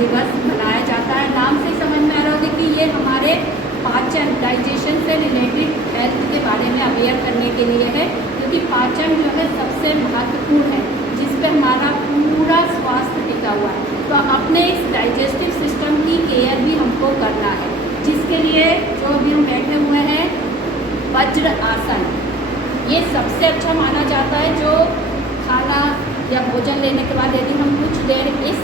दिवस मनाया जाता है। नाम से समझ में आ रहा होगा कि ये हमारे पाचन, डाइजेशन से रिलेटेड हेल्थ के बारे में अवेयर करने के लिए है, क्योंकि पाचन जो है सबसे महत्वपूर्ण है, जिस पे हमारा पूरा स्वास्थ्य टिका हुआ है। तो अपने इस डाइजेस्टिव सिस्टम की केयर भी हमको करना है, जिसके लिए जो अभी हम बैठे हुए हैं वज्र आसन, ये सबसे अच्छा माना जाता है। जो खाना या भोजन लेने के बाद यदि हम कुछ देर इस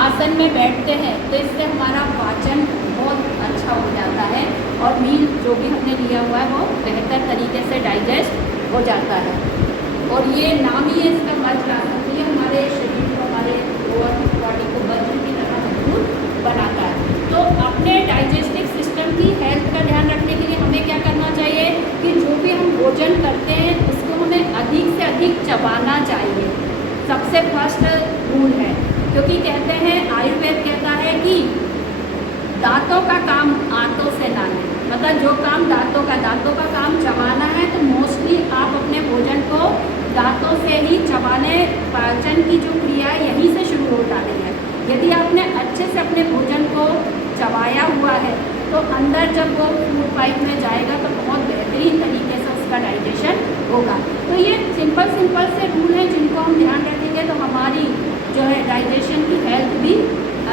आसन में बैठते हैं तो इससे हमारा पाचन बहुत अच्छा हो जाता है और मील जो भी हमने लिया हुआ है वो बेहतर तरीके से डाइजेस्ट हो जाता है। और ये नाम ही है इसका वज्र आसन, ये हमारे शरीर को, हमारे लोअर बॉडी को वज्र की तरह मजबूत बनाता है। तो अपने डाइजेस्टिव सिस्टम की हेल्थ का ध्यान रखने के लिए हमें क्या करना चाहिए कि जो भी हम भोजन करते हैं उसको हमें अधिक से अधिक चबाना चाहिए। सबसे फर्स्ट रूल है, क्योंकि कहते हैं, आयुर्वेद कहता है कि दांतों का काम आंतों से ना लें, मतलब जो काम दांतों का काम चबाना है, तो मोस्टली आप अपने भोजन को दांतों से ही चबाने, पाचन की जो क्रिया है यहीं से शुरू हो जाती है। यदि आपने अच्छे से अपने भोजन को चबाया हुआ है तो अंदर जब वो फूड पाइप में जाएगा तो बहुत बेहतरीन तरीके से उसका डाइजेशन होगा। तो ये सिंपल से रूल हैं जिनको हम ध्यान रखेंगे तो हमारी जो है डाइजेशन की हेल्थ भी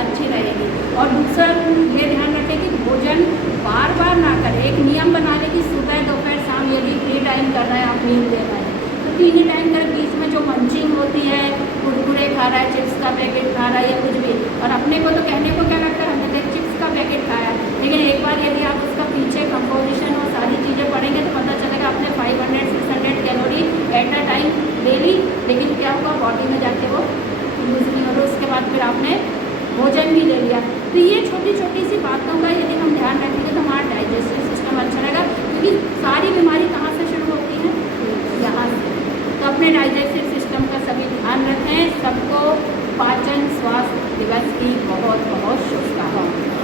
अच्छी रहेगी। और दूसरा रूल ये ध्यान रखें कि भोजन बार बार ना करें। एक नियम बना लें कि सुबह, दोपहर, शाम, यदि 3 टाइम कर रहे हैं आप मील ले रहे हैं तो 3 ही टाइम कर, बीच में जो मंचिंग होती है, कुरकुरे खा रहा है, चिप्स का पैकेट खा रहा है या कुछ भी, और अपने को तो कहने को क्या लगता है, हमने चिप्स का पैकेट खाया, लेकिन एक बार यदि आप उसका पीछे कंपोजिशन और सारी चीज़ें पढ़ेंगे तो पता चलेगा आपने 500-600 कैलोरी एट अ टाइम ले ली, लेकिन क्या हुआ, बॉडी में जाके वो यूज़ नहीं हो रहा, उसके बाद फिर आपने भोजन भी ले लिया। तो ये छोटी छोटी सी बातों का यदि हम ध्यान रखेंगे तो हमारा डाइजेस्टिव सिस्टम अच्छा रहेगा, क्योंकि सारी बीमारी कहाँ से शुरू होती है, यहाँ से। तो अपने डाइजेस्टिव सिस्टम का सभी ध्यान रखें। सबको पाचन स्वास्थ्य दिवस की बहुत बहुत शुभकामनाएं।